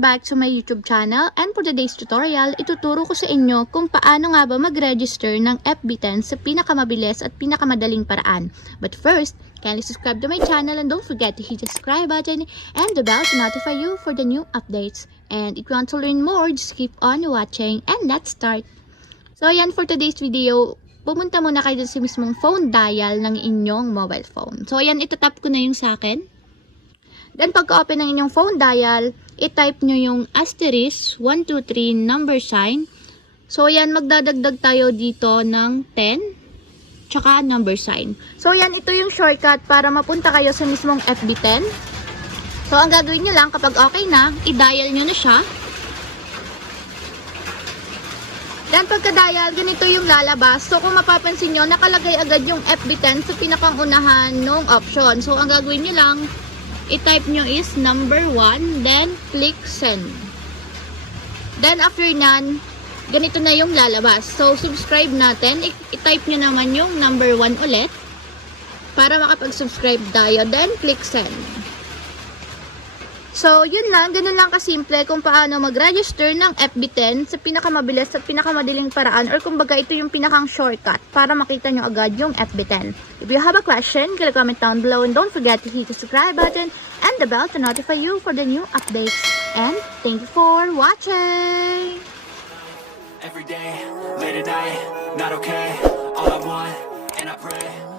Welcome back to my YouTube channel, and for today's tutorial, ituturo ko sa inyo kung paano nga ba mag-register ng FB10 sa pinakamabilis at pinakamadaling paraan. But first, kindly subscribe to my channel and don't forget to hit the subscribe button and the bell to notify you for the new updates. And if you want to learn more, just keep on watching and let's start. So ayan, for today's video, pumunta muna kayo sa mismong phone dial ng inyong mobile phone. So ayan, itatap ko na yung sa akin. Then pagka-open ng inyong phone dial, i-type nyo yung asterisk 123 number sign. So ayan, magdadagdag tayo dito ng 10 tsaka number sign. So ayan, ito yung shortcut para mapunta kayo sa mismong FB10. So ang gagawin nyo lang kapag okay na, i-dial nyo na siya. Then pagka-dial, ganito yung lalabas. So kung mapapansin nyo, nakalagay agad yung FB10 sa pinakang-unahan ng option. So ang gagawin nyo lang, i-type nyo is number 1, then click send. Then after nan, ganito na yung lalabas. So subscribe natin, i-type nyo naman yung number 1 ulit para makapag-subscribe tayo, then click send. So yun lang, ganun lang kasimple kung paano mag-register ng FB10 sa pinakamabilis at pinakamadaling paraan, or kumbaga ito yung pinakang shortcut para makita nyo agad yung FB10. If you have a question, comment down below and don't forget to hit the subscribe button and the bell to notify you for the new updates. And thank you for watching! Every day, late at night, not okay. All I want, and I pray.